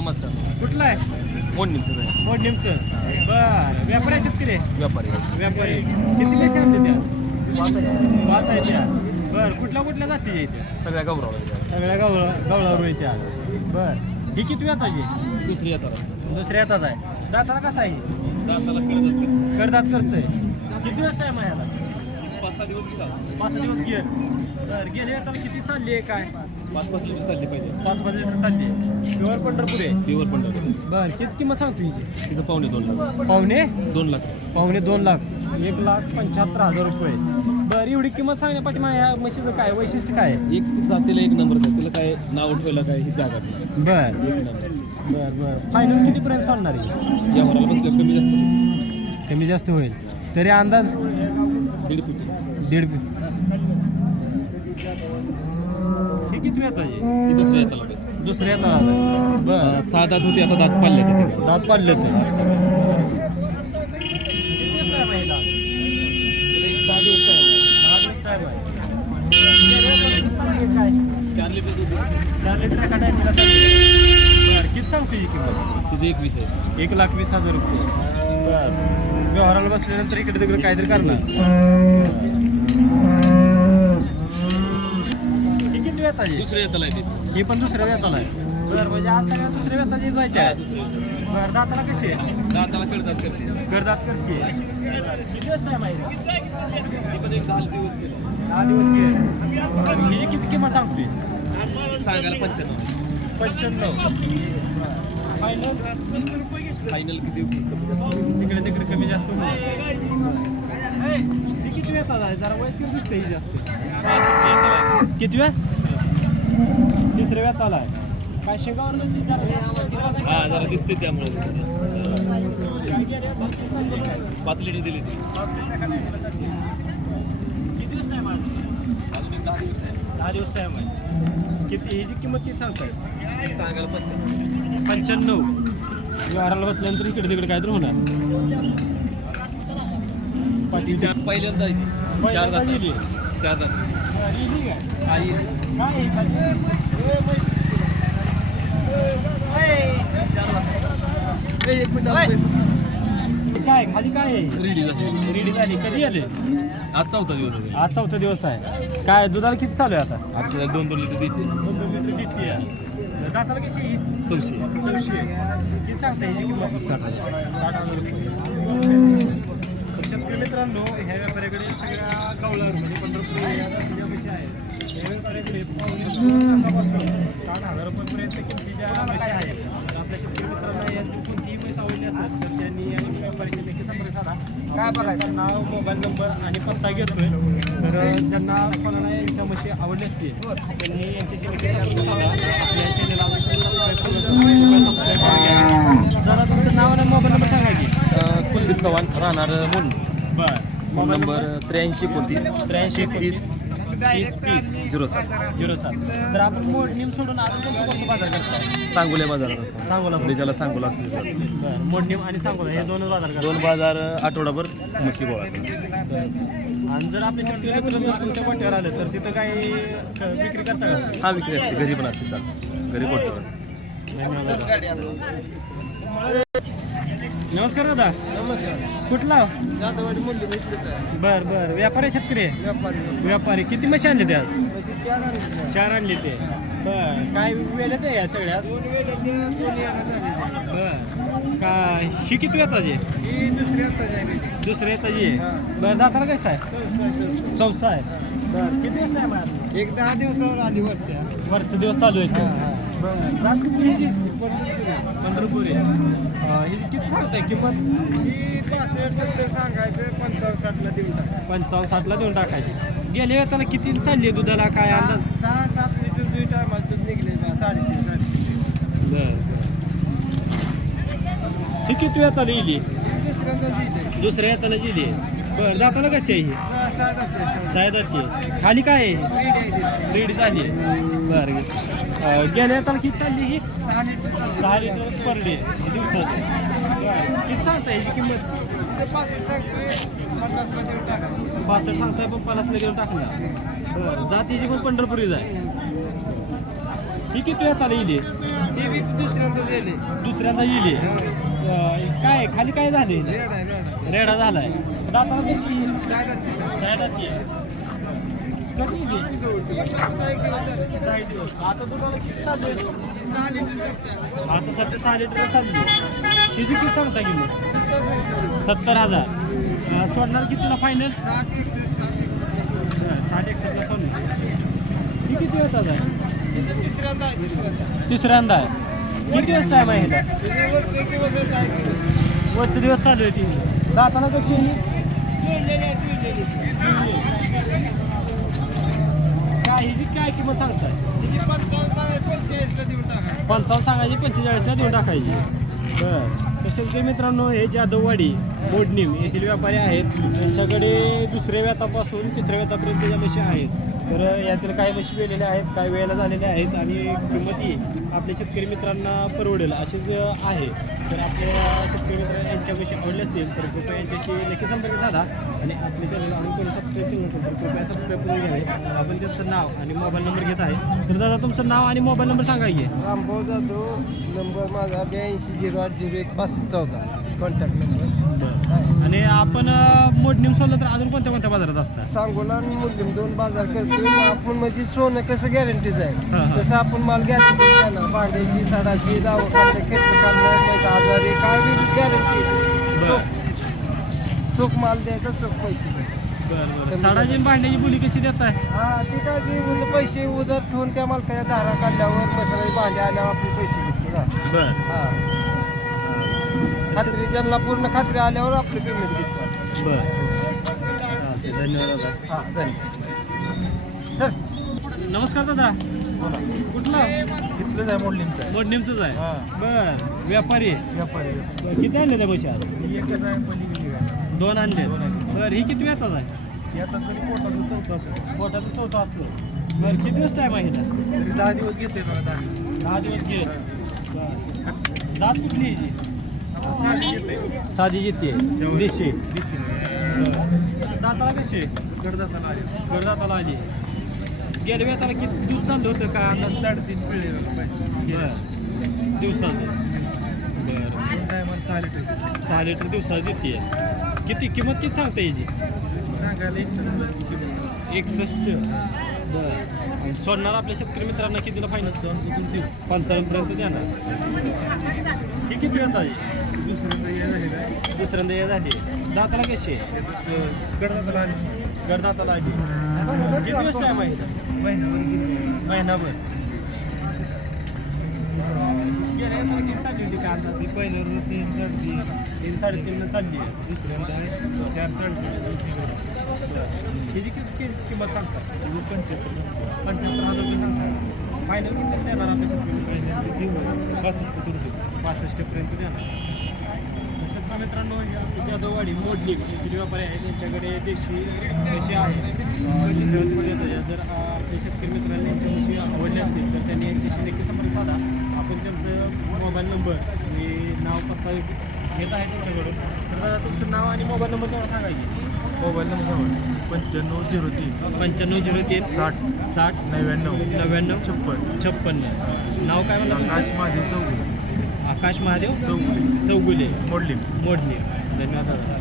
नमस्कार. कुठला आहे? मोडणीचं आहे. मोडणीमचं. बरं, व्यापारी आहे शेतकरी आहे? व्यापारी. व्यापारी. किती पैसे आणले त्या? 5 आहे त्या. बरं, कुठल्या जातीच्या इथे? सगळ्या गौरव आहे. सगळ्या गवळावर आहे त्या. बरं, ही किती व्याताची? दुसरी येतात. दुसऱ्या हातात आहे. दाताला कसा आहे? दाताला करत करदात करतोय. किती दिवस टाइम आहे याला? 5-6 दिवस झाला. 5 दिवस गेले. तर गेले आता किती चालली आहे काय? 5-5 लिटर चालली पाहिजे. 5 लिटर चालली आहे. प्युअर पंढरपूर आहे. दिवर पण बरं, किती किंमत सांगतो हिची? तिथं 2.5 लाख. पावणे 2 लाख. पावणे 2 लाख. 1,75,000 रुपये. बरं, एवढी किंमत सांगण्यापाठी माझ्या म्हशीचं काय वैशिष्ट्य काय आहे? एक जातीला एक नंबर आहे. तिला काय नाव ठेवलं काय ही जागा नाही. बरं एक नंबर. बरं फायनल कितीपर्यंत सोडणार आहे? या वराला बसलं कमी जास्त कमी जास्त होईल तरी अंदाज 1.5 फूट. 1.5 हे किती येत आहे? ही दुसऱ्या येताला दुसऱ्या येतात. बरं, 6 दात होती, आता दात पाडले तिथे. दात पाडले तर एक 10 दिवस काय 4 लिटर दूध. 4 लिटर एका टायमिंगला चालली. बरं, किती सांगतो ही किंमत? तिचं 21 आहे. 1,20,000 रुपये. बरं, व्यवहाराला बसल्यानंतर इकडे तिकडे काहीतरी करणार. ही किती वेळ आहे? दुसऱ्या येताला आहे ती. ही पण दुसऱ्या वेताला आहे. बरं, म्हणजे आज सगळ्या दुसऱ्या वेताची जायच्या आहे. बरं, दाताला कशी आहे? दाताला कळतात करते. करदात करते. किती दिवस टाइम आहे? ती पण एक 10 दिवस गेले. 10 दिवस गेले. हिची किती किंमत सांगतोय? सांगायला 95. 95. फायनल किती? तिकडे तिकडे कमी जास्त ही किती वेतात आहे? जरा वयस्कर दिसते ही जास्त. किती वेळ? तिसऱ्या वेताला आहे. काय शेगावर हा जरा दिसते त्यामुळे. 5 लिटर दिली ती. किती दिवस टाइम आहे? अजून एक 10 दिवस आहे. 10 दिवस टाइम आहे. किती ह्याची किंमत किती सांगताय? सांगायला 95. 95. व्यवहाराला बसल्यानंतर इकडे तिकडे काय तर होणार. पाठीच्या पहिल्यांदा आहे ती. 4 दात. गेली. 4 दात. काय एक मिनिट. काय खाली काय आहे? रेडी झाली. रेडी झाली. कधी आले? आज 4था दिवस आहे. आज 4था दिवस आहे. काय दुधाला किती चालू आहे आता? आज 2-2 लिटर देते. 2 लिटर किती आहे? दाताला कशी आहे? 400. 400. किती सांगता ह्याची किंमत? 60,000 रुपये. तर शेतकरी मित्रांनो, ह्या व्यापाऱ्याकडे सगळ्या गवळावर म्हणजे पंढरपूर या ज्या म्हशी आहेत ह्या व्यापाऱ्याकडे 60,000 रुपयेपर्यंत किमतीच्या म्हशी आहेत. तर आपल्या शेतकरी मित्रांना याची कोणतीही म्हैस आवडली असेल तर त्यांनी या व्यापाऱ्याशी नक्की संपर्क साधा. काय बघायचं नाव, मोबाईल नंबर आणि पत्ता घेतोय. तर ज्यांना कोणाला यांच्या म्हशी आवडली असतील त्यांनी यांच्याशी नक्की संपर्क साधा. आपल्या चॅनलला सबस्क्राईब करा. जरा तुमचं नाव आणि मोबाईल नंबर सांगा की. कुलदीप चव्हाण राहणार म्हणून. बरं, फोन नंबर 83 29 83 30 30 30 07. 07. तर आपण मोडणीम सोडून अजून कोणतं बाजार करतो? सांगोल्या बाजारात असतो. सांगोला. ज्याला सांगोला असतो. बरं, मोडणीम आणि सांगोला हे दोनच बाजार करतो. 2 बाजार आठवडाभर म्हशी गोळा. आणि जर आपले शेतकरी मित्र जर तुमच्या गोट्यावर आले तर तिथं काही विक्री करता का? हा विक्री असते. घरी पण असते. चालू घरी कोणतं असते. नमस्कार दादा. नमस्कार. कुठला? बर बर, व्यापारी शेतकरी आहे? व्यापारी. किती म्हशी आणले ते आज? 4 आणले ते. बर, काय वेळ येते या सगळ्या? बर, काय ही किती येताची? दुसऱ्या येताची आहे. बरं, दाताला कसं आहे? 4 आहे. बरं, किती दिवस टाइम आहे? एक 10 दिवसावर आली वरच्या. वरचे दिवस चालू आहेत. बरं, जात किती ह्याची? पंढरपुरी. हिची किती सांगताय किंमत? ही 65-70 सांगायचं, 55-60ला देऊन टाका. 55-60ला देऊन टाकायची. गेल्या वेळेला किती चालली आहे दुधाला काय अंदाज? 6-7 लिटर दूध टायमाला दूध निघले 3.5-3.5. बरं. ही किती वेळाला येईल? दुसऱ्यांदा दिले दुसऱ्या येताना गेली. बरं, जाताना कशी आहे ही? 6 जाते. सायदाची. खाली काय आहे? रेडी झाली. बरं, गेल्या येताना किती चालली ही? 6 लिटर 6 लिटर पर डे दिवसात. किती सांगताय याची किंमत? 65 सांगतोय, 50ला देऊन टाका. 65 सांगताय पण 50ला देऊन टाकणार. बरं, जातीची पण पंढरपुरीच आहे. ही किती वेळात आली इली? ते बी दुसऱ्यांदा गेले दुसऱ्यांदा येईल काय खाली काय झाले रेड आहे रेड आहे रेडा झालाय दाताला कशी येईल सायदा सायदात ये कधी येईल आता तुम्हाला किती चालू आहे आता सध्या 6 लिटर चालली तिची किती सांगता किंमत 70,000 सोडणार कितीला फायनल 60-61ला सोडणार ही किती होतात तिसऱ्यांदा आहे किती दिवस टाईम आहे ह्याला वरचे दिवस चालू आहे ती दाताला कशी काय हिची काय किंमत सांगताय 55 सांगायची 45ला देऊन टाकायची बरं तसे मित्रांनो हे जाधववाडी मोडणीम येथील व्यापारी आहेत त्यांच्याकडे दुसऱ्या व्यातापासून तिसऱ्या व्यातापर्यंत ज्या म्हशी आहेत तर यातील काही म्हशी वेळेल्या आहेत काही वेळेला झालेल्या आहेत आणि किंमती आपल्या शेतकरी मित्रांना परवडेल अशीच आहे तर आपल्या शेतकरी मित्रांना यांच्या म्हशी आवडल्या असतील तर कृपया यांच्याशी नक्की संपर्क साधा आणि आपले चॅनल आणि कोणी सबस्क्राईब केलं नसेल तर कृपया सबस्क्राईब करून घ्यावे आपण त्यांचं नाव आणि मोबाईल नंबर घेत आहे तर दादा तुमचं नाव आणि मोबाईल नंबर सांगायचे रामभाऊ जाधव नंबर माझा 8208016214 कॉन्टॅक्ट नंबर आणि आपण मोडणीम सोडलं तर अजून कोणत्या कोणत्या बाजारात असतात सांगोला आणि मुलीम 2 बाजार करतोय आपण म्हणजे सोनं कसं गॅरंटीच हा, आहे हा. तसं आपण माल गॅरंटी देणार भांड्याची साडाची दावा काढणे खेळ काढणं आजारी काय बी गॅरंटी चोख माल द्यायचा चोख पैसे द्यायचे. बरं साडाची भांड्याची बोली कशी देत आहे हा ते काय की पैसे उधार ठेवून त्या मालकाच्या दारा काढल्यावर मसाला भांडे आल्यावर आपले पैसे घेतो ना बरं हा खात्री ज्यांना पूर्ण खात्री आल्यावर आपले पेमेंट घेतो बरं चालते धन्यवाद दादा हा धन्यवाद सर नमस्कार दादा कुठलं तिथलंच आहे मोडलिंगचं मोडणीमचंच आहे हा. बरं व्यापारी व्यापारी बरं, किती आणले त्या म्हशी आज एकच आहे पलीकडे 2 आणले दोन आणले. बरं ही किती वेळात आहे याचा तरी पोटाचं चौथा असेल पोटाचं चौथं असं बरं किती दिवस टाईम आहे इथं तरी 10 दिवस घेते मला 10 10 दिवस घे बरं जात कुठली आहे हिची? साडी घेते साधी जिथे देशी दाताला कशी कडदाताला आले गडदाताला आली गेल्या वेळाला किती दूध चाललं होतं का अंदाज 3.5 पिळे बरं दिवसाचं बरं टायमाला 6 लिटर 6 लिटर दिवसात देते किती किंमत किती सांगता याची सांगायला 61 बरं आणि सोडणार आपल्या शेतकरी मित्रांना कितीला फायनल देऊ 55 देणार ही किती वेळ आहे दुसऱ्यांदा हे झाली दाताला कशी आहे कडदाताला आले गडदाताला आली किती दिवस टाईम आहे महिनाभर गेल्या वेळेला किती चालली होती का अंदाज पहिलं 3 3-3.5 चालली आहे दुसऱ्यांदा 4-4.5 हिची किती किंमत सांगतात 75,000 रुपये सांगतात फायनल किती देणार आपल्या शेतकरी 65 पर्यंत देणार शेतकरी मित्रांनो जाधववाडी मोडणी येथील व्यापारी आहेत त्यांच्याकडे देशी म्हशी आहेत जर आपल्या शेतकरी मित्रांना यांच्या म्हशी आवडल्या असतील तर त्यांनी यांच्याशी नक्की संपर्क साधा आपण त्यांचं मोबाईल नंबर आणि नाव पत्ता घेत आहे त्यांच्याकडून तर दादा तुमचं नाव आणि मोबाईल नंबर तुम्हाला सांगायचे मोबाईल नंबर 9503 9503 60 60 99 56 नाव काय म्हणलं आकाश तुमचं? महादेव चौगुले आकाश महादेव चौगुले चौगुले मोडलिंग मोडणी धन्यवाद दादा